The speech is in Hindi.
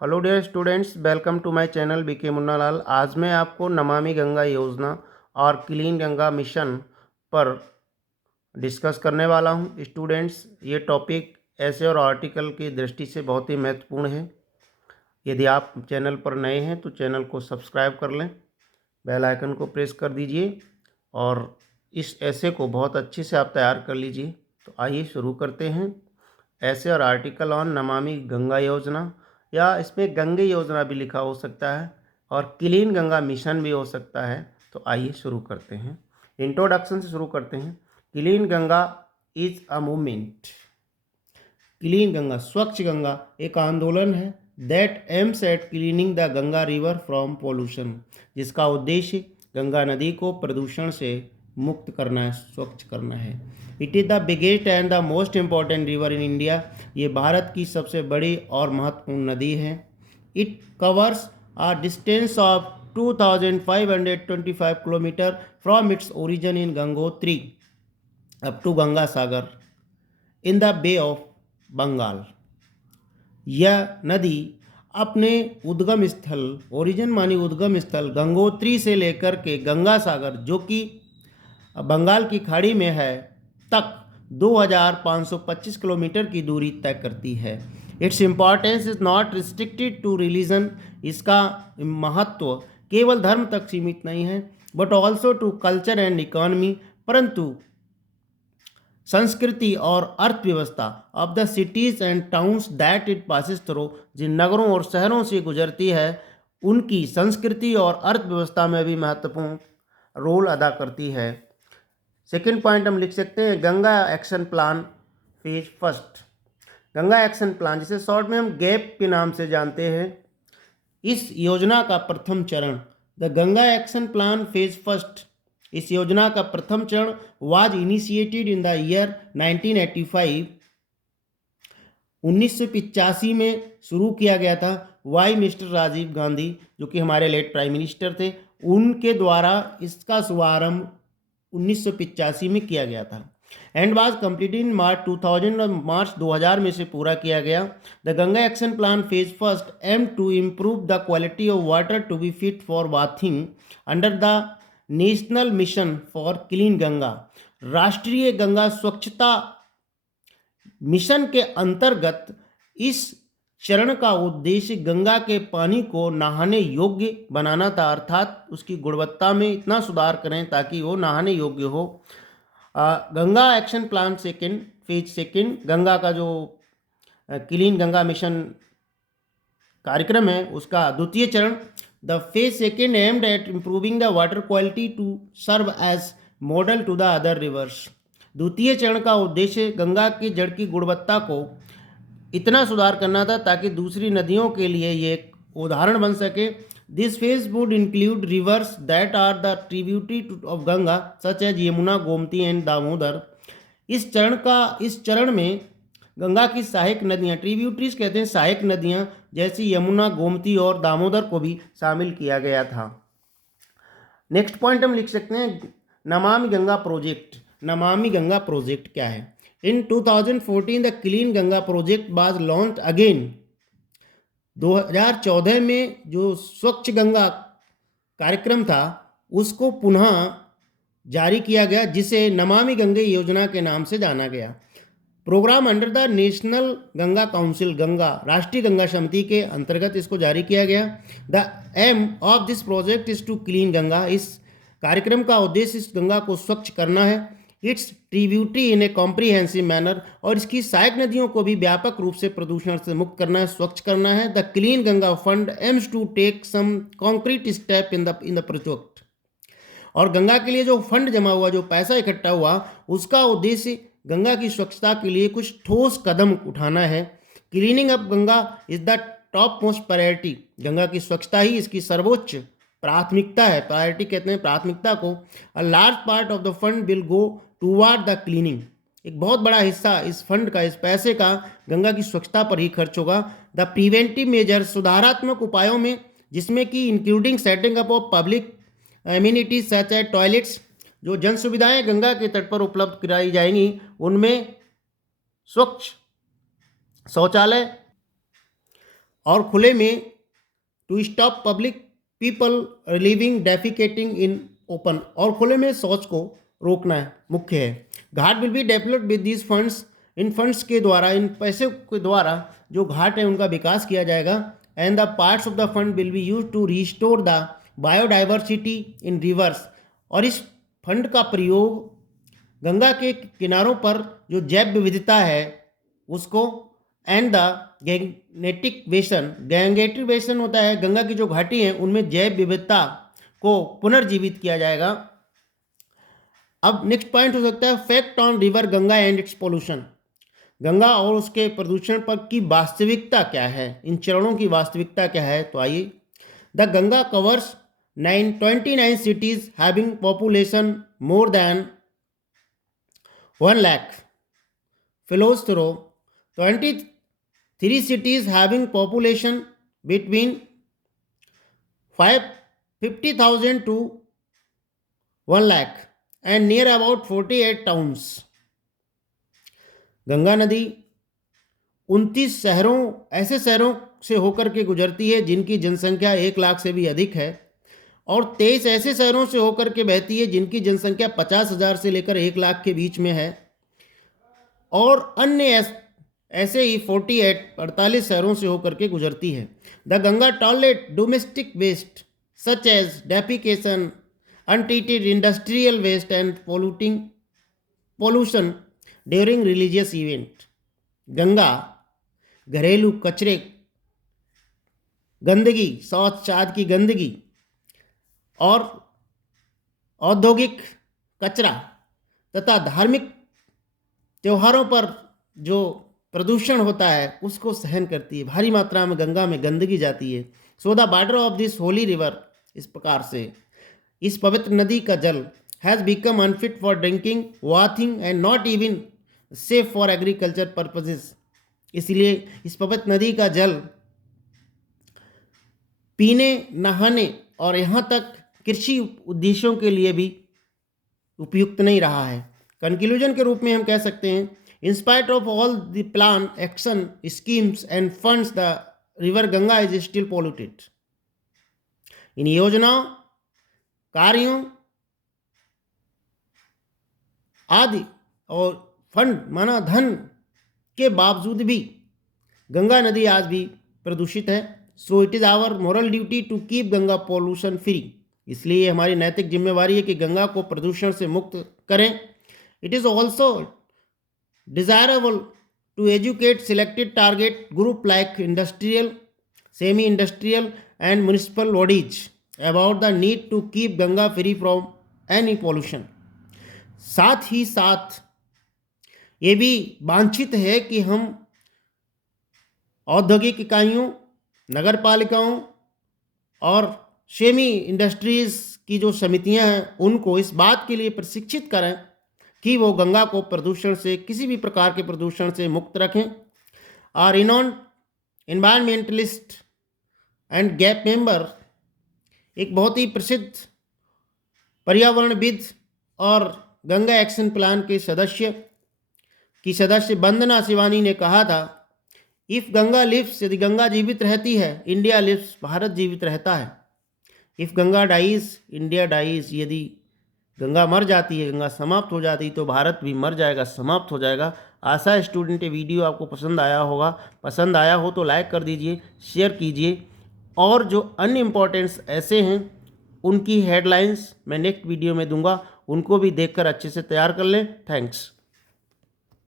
Hello dear students, welcome to my channel BK Munnalal. आज मैं आपको नमामि गंगा योजना और क्लीन गंगा मिशन पर डिस्कस करने वाला हूं। स्टूडेंट्स, ये टॉपिक ऐसे और आर्टिकल की दृष्टि से बहुत ही महत्वपूर्ण है। यदि आप चैनल पर नए हैं तो चैनल को सब्सक्राइब कर लें, बेल आइकन को प्रेस कर दीजिए और इस ऐसे को बहुत अच्छे से आप तैयार कर लीजिए। तो आइए शुरू करते हैं। ऐसे और आर्टिकल ऑन नमामि गंगा योजना, या इसमें गंगे योजना भी लिखा हो सकता है और क्लीन गंगा मिशन भी हो सकता है। तो आइए शुरू करते हैं। इंट्रोडक्शन से शुरू करते हैं। Clean Ganga is a movement. Clean Ganga, स्वच्छ गंगा एक आंदोलन है that aims at cleaning the Ganga river from pollution, जिसका उद्देश्य गंगा नदी को प्रदूषण से मुक्त करना है, स्वच्छ करना है। It is the biggest and the most important river in India. ये भारत की सबसे बड़ी और महत्वपूर्ण नदी है। It covers a distance of 2525 kilometre from its origin in Gangotri up to Ganga Sagar in the Bay of Bengal. यह नदी अपने उद्गम स्थल, ओरिजिन मानी उद्गम स्थल, गंगोत्री से लेकर के गंगा सागर जो कि बंगाल की खाड़ी में है तक 2525 किलोमीटर की दूरी तय करती है। It's importance is not restricted to religion. इसका महत्व केवल धर्म तक सीमित नहीं है, but also to culture and economy, परंतु संस्कृति और अर्थव्यवस्था of the cities and towns that it passes through, जिन नगरों और शहरों से गुजरती है उनकी संस्कृति और अर्थव्यवस्था में भी महत्वपूर्ण रोल अदा करती है। सेकेंड पॉइंट हम लिख सकते हैं Ganga action plan phase first. Ganga action plan, जिसे शॉर्ट में हम गैप के नाम से जानते हैं, इस योजना का प्रथम चरण, the Ganga action plan phase first, इस योजना का प्रथम चरण was initiated in the year 1985, 1985 में शुरू किया गया था। वाई मिस्टर राजीव गांधी, जो कि हमारे लेट प्राइम मिनिस्टर थे, उनके द्वारा इसका शुभारंभ 1985 में किया गया था। And was completed in March 2000, और मार्च 2000 में से पूरा किया गया। The Ganga action plan phase first aim to improve the quality of water to be fit for bathing under the national mission for clean Ganga. राष्ट्रीय गंगा स्वच्छता मिशन के अंतर्गत इस चरण का उद्देश्य गंगा के पानी को नहाने योग्य बनाना था, अर्थात उसकी गुणवत्ता में इतना सुधार करें ताकि वो नहाने योग्य हो। Ganga action plan second, phase second, Ganga का जो क्लीन गंगा मिशन कार्यक्रम है उसका द्वितीय चरण, the phase second aimed at improving the water quality to serve as model to the other rivers. द्वितीय चरण का उद्देश्य गंगा की जल की गुणवत्ता को इतना सुधार करना था ताकि दूसरी नदियों के लिए ये एक उदाहरण बन सके। This phase would include rivers that are the tributary of Ganga such as Yamuna, Gomti and Damodar. इस चरण में गंगा की सहायक नदियाँ, ट्रिब्यूटरीज कहते हैं सहायक नदियाँ, जैसी यमुना, गोमती और दामोदर को भी शामिल किया गया था। नेक्स्ट पॉइंट हम लिख सकते हैं नमामि गंगा प्रोजेक्ट। नमामि गंगा प्रोजेक्ट क्या है? इन 2014 the clean Ganga project was launch again. 2014 में जो स्वच्छ गंगा कार्यक्रम था उसको पुनः जारी किया गया, जिसे नमामि गंगे योजना के नाम से जाना गया। Programme under the national Ganga council, Ganga राष्ट्रीय गंगा समिति के अंतर्गत इसको जारी किया गया। The aim of this project is to clean Ganga. इस कार्यक्रम का उद्देश्य इस गंगा को स्वच्छ करना है। It's tributary in A comprehensive manner, और इसकी सहायक नदियों को भी व्यापक रूप से प्रदूषण से मुक्त करना है, स्वच्छ करना है। The clean Ganga fund aims to take some concrete step in the project. और गंगा के लिए जो फंड जमा हुआ, जो पैसा इकट्ठा हुआ, उसका उद्देश्य गंगा की स्वच्छता के लिए कुछ ठोस कदम उठाना है। Cleaning up Ganga is the top most priority. Ganga की स्वच्छता ही इसकी सर्वोच्च प्राथमिकता है। प्रायोरिटी कहते हैं प्राथमिकता को। A large part of the fund will go toward the cleaning. एक बहुत बड़ा हिस्सा इस फंड का, इस पैसे का गंगा की स्वच्छता पर ही खर्च होगा। द प्रिवेंटिव मेजर, सुधारात्मक उपायों में, जिसमें कि including setting up of public amenities such as toilets, जो जन सुविधाएं गंगा के तट पर उपलब्ध कराई जाएंगी उनमें स्वच्छ शौचालय और खुले में to stop public people living defecating in open, और खुले में शौच को रोकना है मुख्य है। Ghat will be developed with these funds, इन फंड्स के द्वारा, इन पैसे के द्वारा जो घाट है उनका विकास किया जाएगा। And the parts of the fund will be use to restore the biodiversity in rivers, और इस फंड का प्रयोग गंगा के किनारों पर जो जैव विविधता है उसको, एंड द गैंगेटिक बेसन, गैंगेटिक बेसन होता है गंगा की जो घाटी है उनमें जैव विविधता को पुनर्जीवित किया जाएगा। अब नेक्स्ट पॉइंट हो सकता है fact on river Ganga and it's pollution, Ganga और उसके प्रदूषण पर की वास्तविकता क्या है, इन चरणों की वास्तविकता क्या है। तो आइए, the Ganga covers 29 cities having population more than 1 lakh, flows through 23 cities having population between 50,000 to 1 lakh and near about 48 towns. Ganga नदी 29 शहरों, ऐसे शहरों से होकर के गुजरती है जिनकी जनसंख्या 1 लाख से भी अधिक है, और 23 ऐसे शहरों से होकर के बहती है जिनकी जनसंख्या 50,000 से लेकर 1 लाख के बीच में है, और अन्य ऐसे ही 48 शहरों से होकर के गुजरती है। The Ganga tolerate domestic waste such as defecation, untreated industrial waste and pollution during religious event. Ganga घरेलू कचरे, गंदगी, शौच आदि की गंदगी और औद्योगिक कचरा तथा धार्मिक त्योहारों पर जो प्रदूषण होता है उसको सहन करती है। भारी मात्रा में गंगा में गंदगी जाती है। So the border of this holy river, इस प्रकार से इस पवित्र नदी का जल has become unfit for drinking, bathing and not even safe for agriculture purposes. इसलिए इस पवित्र नदी का जल पीने, नहाने और यहाँ तक कृषि उद्देश्यों के लिए भी उपयुक्त नहीं रहा है। कंक्लूजन के रूप में हम कह सकते हैं, in spite of all the plan, action, schemes and funds, the river Ganga is still polluted. इन योजनाओं, कार्यों आदि और फंड माना धन के बावजूद भी गंगा नदी आज भी प्रदूषित है। So it is our moral duty to keep Ganga pollution free. इसलिए हमारी नैतिक जिम्मेवारी है कि गंगा को प्रदूषण से मुक्त करें। It is also desirable to educate selected target group like industrial, semi industrial and municipal bodies about the need to keep Ganga free from any pollution. साथ ही साथ ये भी वांछित है कि हम औद्योगिक इकाइयों, नगर पालिकाओं और सेमी इंडस्ट्रीज़ की जो समितियां हैं उनको इस बात के लिए प्रशिक्षित करें कि वो गंगा को प्रदूषण से, किसी भी प्रकार के प्रदूषण से मुक्त रखें। और एनवायरमेंटलिस्ट एंड गैप मेंबर, एक बहुत ही प्रसिद्ध पर्यावरणविद और गंगा एक्शन प्लान के सदस्य वंदना शिवानी ने कहा था, इफ़ गंगा लिव्स, यदि गंगा जीवित रहती है, इंडिया लिव्स, भारत जीवित रहता है। If Ganga dies, India dies, यदि गंगा मर जाती है, गंगा समाप्त हो जाती, तो भारत भी मर जाएगा, समाप्त हो जाएगा। आशा है स्टूडेंट ये वीडियो आपको पसंद आया होगा। पसंद आया हो तो लाइक कर दीजिए, शेयर कीजिए, और जो अन्य इम्पोर्टेंट्स ऐसे हैं उनकी हेडलाइंस मैं नेक्स्ट वीडियो में दूंगा, उनको भी देखकर अच्छे से तैयार कर लें। थैंक्स।